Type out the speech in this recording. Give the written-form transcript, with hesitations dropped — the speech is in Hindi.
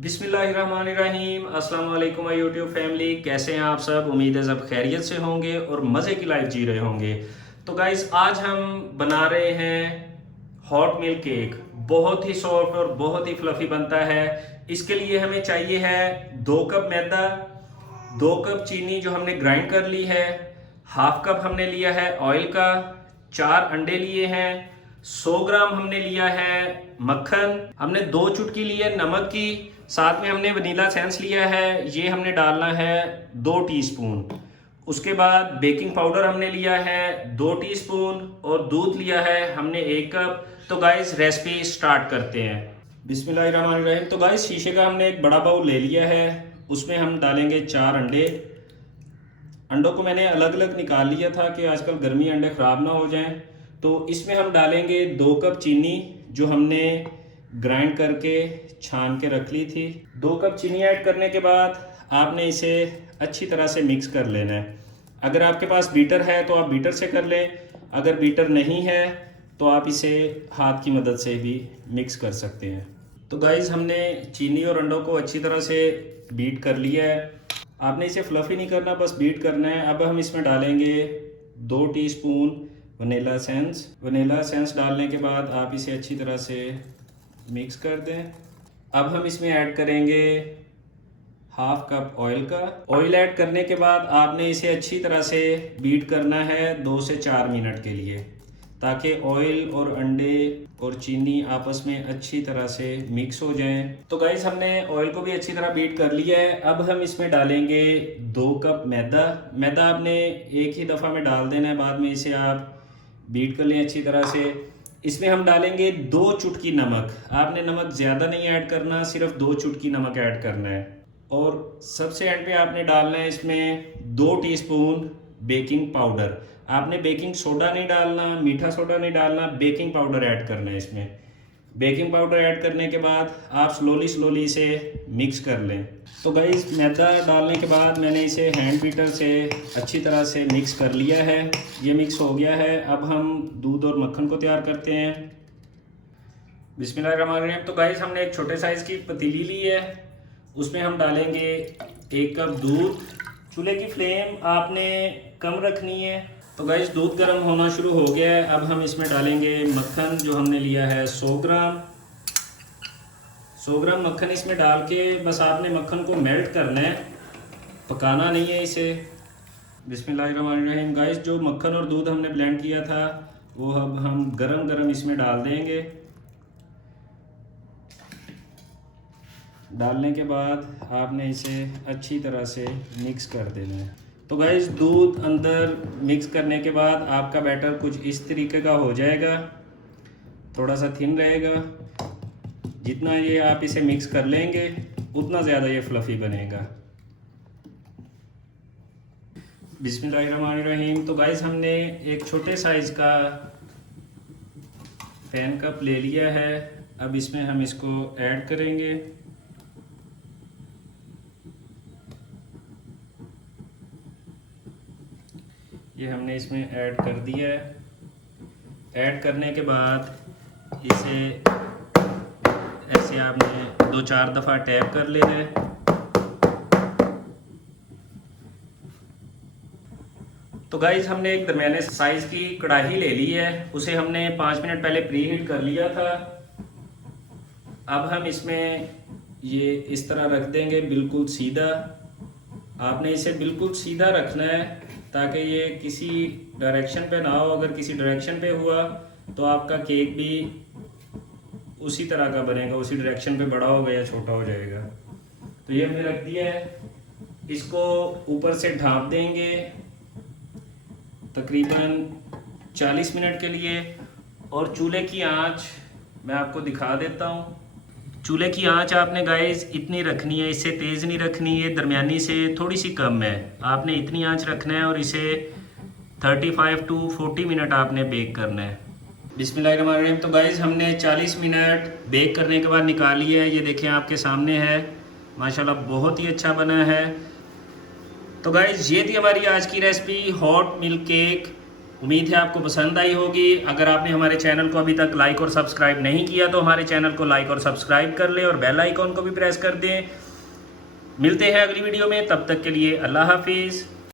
बिस्मिल्लाहिर्रहमानिर्रहीम। अस्सलाम वालेकुम माय यूट्यूब फैमिली, कैसे हैं आप सब। उम्मीद है सब खैरियत से होंगे और मज़े की लाइफ जी रहे होंगे। तो गाइस आज हम बना रहे हैं हॉट मिल्क केक। बहुत ही सॉफ्ट और बहुत ही फ्लफी बनता है। इसके लिए हमें चाहिए है 2 कप मैदा, 2 कप चीनी जो हमने ग्राइंड कर ली है, हाफ कप हमने लिया है ऑयल का, 4 अंडे लिए हैं, 100 ग्राम हमने लिया है मक्खन, हमने 2 चुटकी ली है नमक की, साथ में हमने वनीला एसेंस लिया है, ये हमने डालना है 2 टीस्पून। उसके बाद बेकिंग पाउडर हमने लिया है 2 टीस्पून और दूध लिया है हमने 1 कप। तो गाइस रेसिपी स्टार्ट करते हैं। बिस्मिल्लाहिर्रहमानिर्रहीम। तो गाइस शीशे का हमने एक बड़ा बाउल ले लिया है, उसमें हम डालेंगे 4 अंडे। अंडों को मैंने अलग अलग निकाल लिया था कि आजकल गर्मी अंडे ख़राब ना हो जाएं। तो इसमें हम डालेंगे 2 कप चीनी जो हमने ग्राइंड करके छान के रख ली थी। 2 कप चीनी ऐड करने के बाद आपने इसे अच्छी तरह से मिक्स कर लेना है। अगर आपके पास बीटर है तो आप बीटर से कर लें, अगर बीटर नहीं है तो आप इसे हाथ की मदद से भी मिक्स कर सकते हैं। तो गाइज़ हमने चीनी और अंडों को अच्छी तरह से बीट कर लिया है। आपने इसे फ्लफ़ी नहीं करना, बस बीट करना है। अब हम इसमें डालेंगे 2 teaspoon vanilla essence. Vanilla essence डालने के बाद आप इसे अच्छी तरह से मिक्स कर दें। अब हम इसमें ऐड करेंगे हाफ कप ऑयल का। ऑयल ऐड करने के बाद आपने इसे अच्छी तरह से बीट करना है 2 से 4 मिनट के लिए, ताकि ऑयल और अंडे और चीनी आपस में अच्छी तरह से मिक्स हो जाएं। तो गाइस हमने ऑयल को भी अच्छी तरह बीट कर लिया है। अब हम इसमें डालेंगे 2 कप मैदा। मैदा आपने एक ही दफ़ा में डाल देना है, बाद में इसे आप बीट कर लें अच्छी तरह से। इसमें हम डालेंगे 2 चुटकी नमक। आपने नमक ज़्यादा नहीं ऐड करना, सिर्फ 2 चुटकी नमक ऐड करना है। और सबसे एंड पे आपने डालना है इसमें 2 टीस्पून बेकिंग पाउडर। आपने बेकिंग सोडा नहीं डालना, मीठा सोडा नहीं डालना, बेकिंग पाउडर ऐड करना है इसमें। बेकिंग पाउडर ऐड करने के बाद आप स्लोली इसे मिक्स कर लें। तो गाइस मैदा डालने के बाद मैंने इसे हैंड बीटर से अच्छी तरह से मिक्स कर लिया है। ये मिक्स हो गया है। अब हम दूध और मक्खन को तैयार करते हैं। बिस्मिल्लाहिर्रहमानिर्रहीम। तो गाइस हमने एक छोटे साइज़ की पतीली ली है, उसमें हम डालेंगे 1 कप दूध। चूल्हे की फ्लेम आपने कम रखनी है। तो गाइस दूध गर्म होना शुरू हो गया है। अब हम इसमें डालेंगे मक्खन जो हमने लिया है 100 ग्राम। 100 ग्राम मक्खन इसमें डाल के बस आपने मक्खन को मेल्ट करना है, पकाना नहीं है इसे। बिस्मिल्लाहिर्रहमानिर्रहीम। गाइस जो मक्खन और दूध हमने ब्लेंड किया था वो अब हम गरम गरम इसमें डाल देंगे। डालने के बाद आपने इसे अच्छी तरह से मिक्स कर देना है। तो गाइस दूध अंदर मिक्स करने के बाद आपका बैटर कुछ इस तरीके का हो जाएगा, थोड़ा सा थिन रहेगा। जितना ये आप इसे मिक्स कर लेंगे उतना ज़्यादा ये फ्लफ़ी बनेगा। बिस्मिल्लाहिर्रहमानिर्रहीम। तो गाइस हमने एक छोटे साइज़ का पैन कप ले लिया है। अब इसमें हम इसको ऐड करेंगे। ये हमने इसमें ऐड कर दिया है। ऐड करने के बाद इसे ऐसे आपने 2-4 दफ़ा टैप कर लेना है। तो गाइस हमने एक दरमियाने साइज़ की कढ़ाई ले ली है, उसे हमने 5 मिनट पहले प्री हीट कर लिया था। अब हम इसमें ये इस तरह रख देंगे बिल्कुल सीधा। आपने इसे बिल्कुल सीधा रखना है ताकि ये किसी डायरेक्शन पे ना हो। अगर किसी डायरेक्शन पे हुआ तो आपका केक भी उसी तरह का बनेगा, उसी डायरेक्शन पे बड़ा होगा या छोटा हो जाएगा। तो ये हमने रख दिया है। इसको ऊपर से ढाँप देंगे तकरीबन 40 मिनट के लिए। और चूल्हे की आंच मैं आपको दिखा देता हूँ। चूल्हे की आंच आपने गाइस इतनी रखनी है, इससे तेज़ नहीं रखनी है, दरमियानी से थोड़ी सी कम है। आपने इतनी आंच रखना है और इसे 35 to 40 मिनट आपने बेक करना है। बिस्मिल्लाहिर्रहमानिर्रहीम। तो गाइस हमने 40 मिनट बेक करने के बाद निकाली है। ये देखें आपके सामने है, माशाल्लाह बहुत ही अच्छा बना है। तो गाइस ये थी हमारी आज की रेसिपी हॉट मिल्क केक। उम्मीद है आपको पसंद आई होगी। अगर आपने हमारे चैनल को अभी तक लाइक और सब्सक्राइब नहीं किया तो हमारे चैनल को लाइक और सब्सक्राइब कर लें और बेल आइकॉन को भी प्रेस कर दें। मिलते हैं अगली वीडियो में, तब तक के लिए अल्लाह हाफिज़।